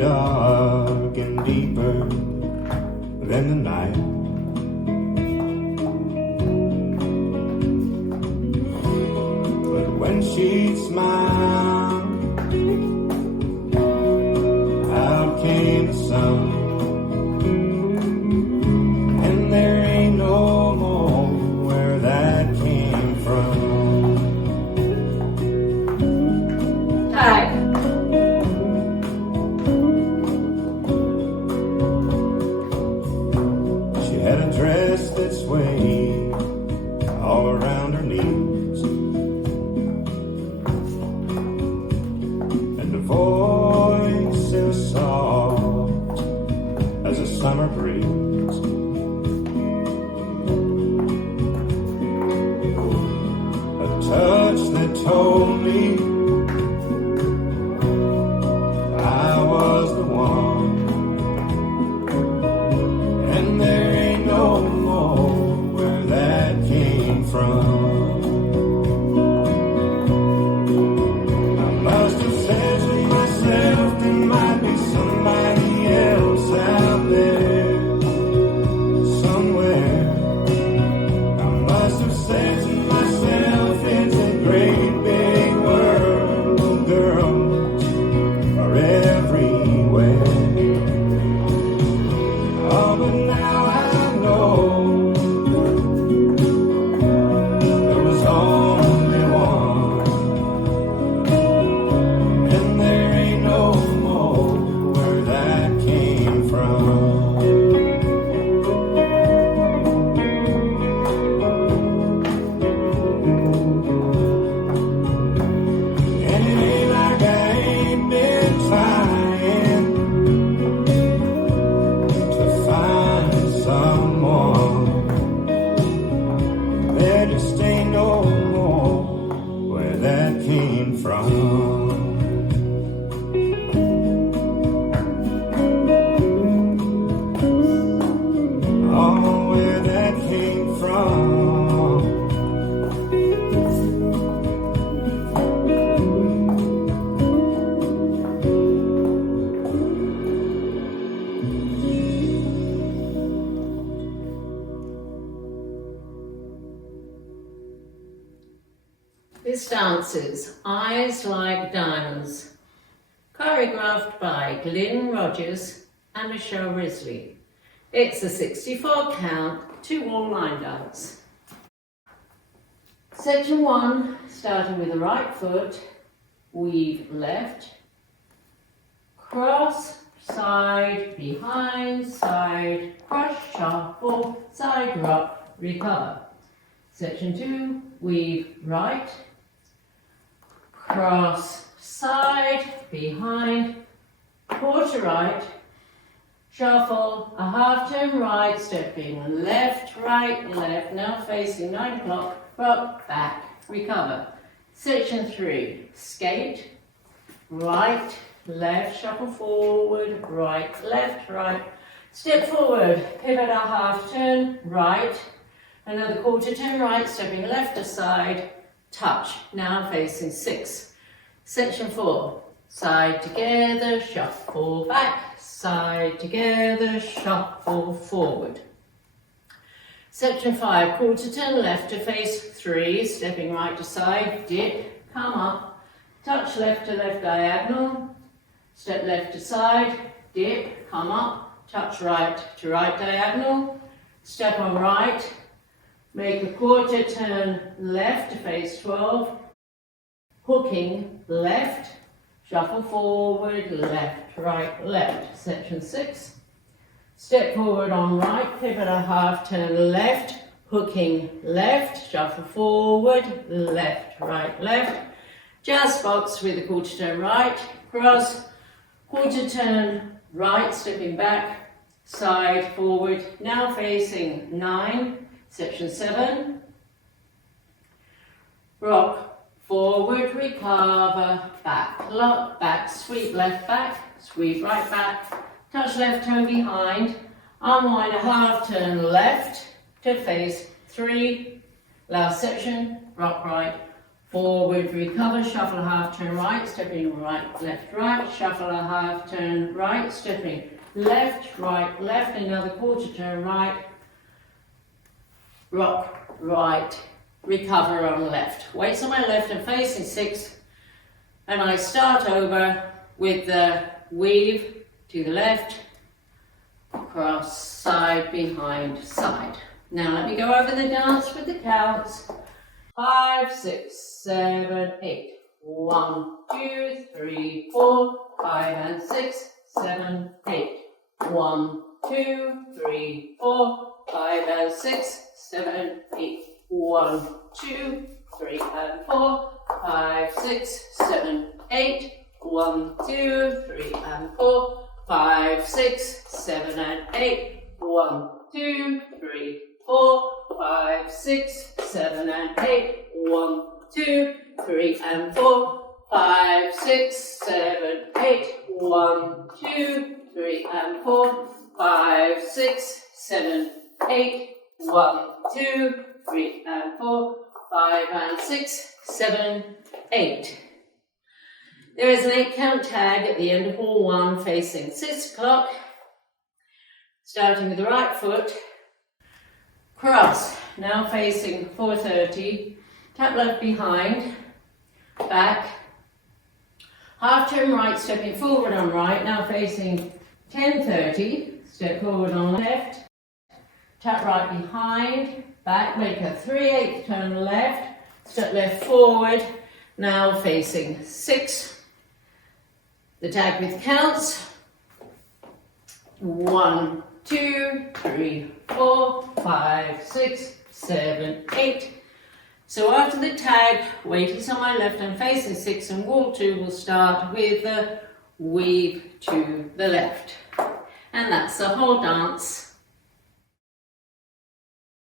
dark and deeper than the night. But when she'd smile, out came the sun. And there ain't no more where that came from. Tag. She had a dress that swayed all around her knees, and a voice as soft as a summer breeze. A touch that told me I was the one. And there ain't no more where that came from. I must have said to myself there might be somebody else out there somewhere. I must have said to myself it's a great big world of girls are everywhere. Oh, but now I know there was only one, and there ain't no more where that came from. And it ain't like I ain't been trying to find someone. There just ain't no more where that came from. Oh, where that came from. This dance is Eyes Like Diamonds, choreographed by Glyn Rogers and Michelle Risley. It's a 64 count, 2-wall line dance. Section 1, starting with the right foot, weave left, cross, side, behind, side, cross, shuffle, side, drop, recover. Section 2, weave right, cross, side, behind, quarter right, shuffle, a half turn right, stepping left, right, left, now facing 9 o'clock, rock, back, recover. Section 3, skate, right, left, shuffle forward, right, left, right, step forward, pivot a half turn, right, another quarter turn right, stepping left aside, touch, now facing 6. Section 4, side together, shuffle back, side together, shuffle forward. Section 5, quarter turn left to face 3, stepping right to side, dip, come up, touch left to left diagonal, step left to side, dip, come up, touch right to right diagonal, step on right, make a quarter turn left to face 12, hooking left, shuffle forward, left, right, left. Section 6, step forward on right, pivot a half turn left, hooking left, shuffle forward, left, right, left. Just box with a quarter turn right, cross, quarter turn right, stepping back, side, forward, now facing 9. Section 7, rock, forward, recover, back, lock, back, sweep left back, sweep right back, touch left turn behind, unwind a half turn left to face 3, last section, rock right, Forward, recover, shuffle a half turn right, stepping right, left, shuffle a half turn right, stepping left, left, another quarter turn right, rock, right, recover on left. Weights on my left and facing 6, and I start over with the weave to the left, cross, side, behind, side. Now let me go over the dance with the counts. 5, 6, 7, 8. 1, 2, 3, 4, 5 and 6, 7, 8. 1, 2, 3, 4, 5 and 6, 7, 8. 1, 2, 3 and 4, 5, 6, 7, 8. 1, 2, 3 and 4, 5, 6, 7 and 8. 1, 2, 3, 4, 5, 6, 7 and 8. 1, 2, 3 and 4, 5, 6, 7, 8. 1, 2, 3 and 4, 5, 6, 7, 8. 1, 2, 3 and 4, 5 and 6, 7, 8. There is an 8 count tag at the end of hall 1 facing 6 o'clock, starting with the right foot, cross, now facing 4:30, tap left behind, back, half turn right, stepping forward on right, now facing 10:30, step forward on left, tap right behind, back, make a 3/8 turn left, step left forward, now facing 6. The tag with counts. 1, 2, 3, 4, 5, 6, 7, 8. So after the tag, weight is on my left and facing 6, and wall 2 will start with the weave to the left. And that's the whole dance.